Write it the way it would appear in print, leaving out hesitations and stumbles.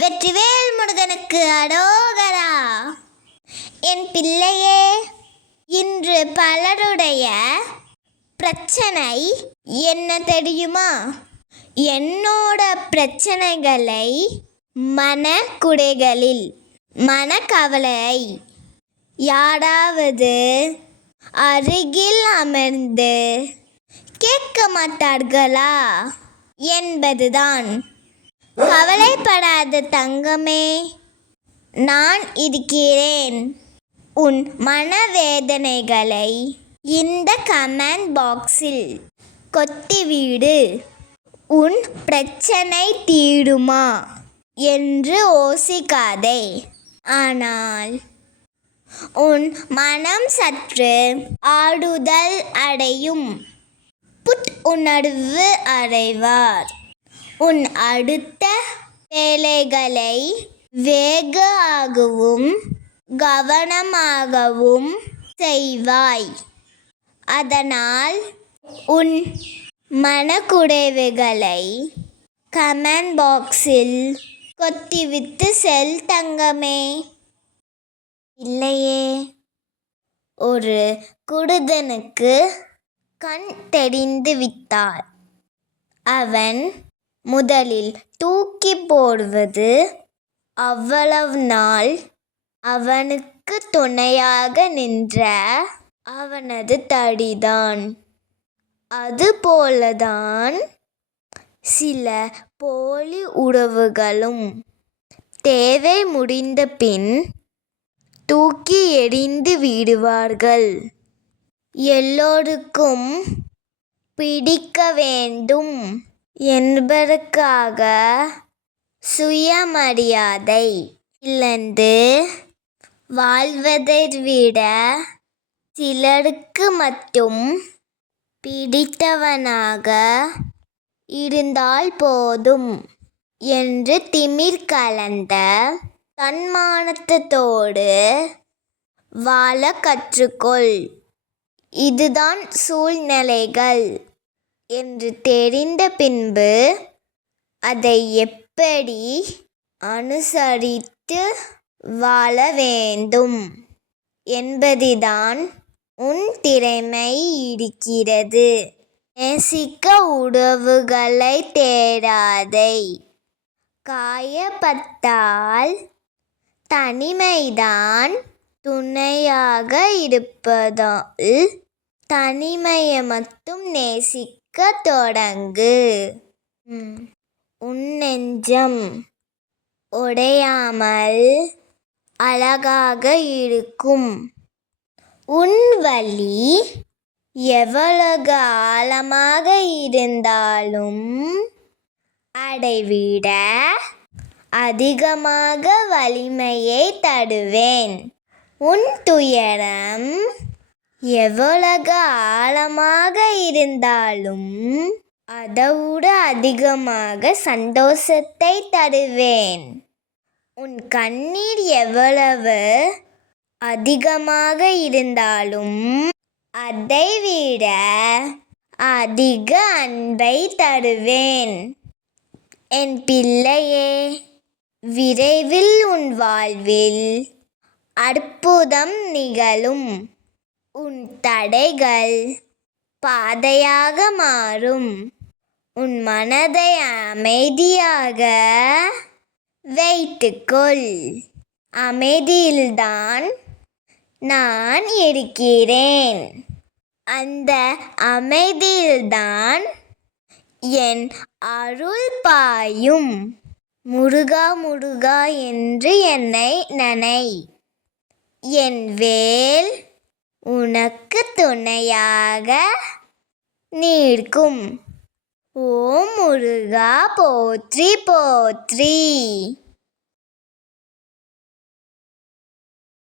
வெற்றிவேல் முருகனுக்கு அரோகரா. என் பிள்ளையே, இன்று பலருடைய பிரச்சனை என்ன தெரியுமா? என்னோட பிரச்சனைகளை மனக்குறைகளில் மனக்கவலை யாராவது அருகில் அமர்ந்து கேட்க மாட்டார்களா என்பதுதான். கவலைப்படாத தங்கமே, நான் இருக்கிறேன். உன் மனவேதனைகளை இந்த கமெண்ட் பாக்ஸில் கொட்டிவிடு. உன் பிரச்சனை தீருமா என்று யோசிக்காதே. ஆனால் உன் மனம் சற்று ஆறுதல் அடையும். புத்துணர்வு அடைவார். உன் அடுத்த வேலைகளை வேகமாகவும் கவனமாகவும் செய்வாய். அதனால் உன் மனக்குறைவுகளை கமெண்ட் பாக்ஸில் கொட்டிவிட்டு செல் தங்கமே. இல்லையே, ஒரு குருடனுக்கு கண் தெரிந்து விட்டார். அவன் முதலில் தூக்கி போடுவது அவ்வளவு நாள் அவனுக்கு துணையாக நின்ற அவனது தடிதான். அதுபோலதான் சில போலி உறவுகளும் தேவை முடிந்த பின் தூக்கி எறிந்து விடுவார்கள். எல்லோருக்கும் பிடிக்க வேண்டும் என்பதற்காக சுயமரியாதை இழந்து வாழ்வதை விட சிலருக்கு மட்டும் பிடித்தவனாக இருந்தால் போதும் என்று திமிர் கலந்த தன்மானத்தோடு வாழ கற்றுக்கொள். இதுதான் சூழ்நிலைகள் என்று தெரிந்த பின்பு அதை எப்படி அனுசரித்து வாழ வேண்டும் என்பதுதான் உன் திறமை இருக்கிறது. நேசிக்க உறவுகளை தேடாதே. காயப்பட்டால் தனிமைதான் துணையாக இருப்பதால் தனிமையை மட்டும் நேசிக்க தொடங்கு. உன் நெஞ்சம் உடையாமல் அழகாக இருக்கும். உன் வலி எவ்வளவு ஆழமாக இருந்தாலும் அதைவிட அதிகமாக வலிமையை தருவேன். உன் துயரம் எவ்வளவு ஆழமாக இருந்தாலும் அதைவிட அதிகமாக சந்தோஷத்தை தருவேன். உன் கண்ணீர் எவ்வளவு அதிகமாக இருந்தாலும் அதைவிட அதிக அன்பை தருவேன். என் பிள்ளையே, விரைவில் உன் வாழ்வில் அற்புதம் நிகழும். உன் தடைகள் பாதையாக மாறும். உன் மனதை அமைதியாக வைத்துக்கொள். அமைதியில்தான் நான் இருக்கிறேன். அந்த அமைதியில்தான் என் அருள் பாயும். முருகா முருகா என்று என்னை நினை. என் வேல் உனக்கு துணையாக நிற்கும். ஓம் முருகா போற்றி போற்றி.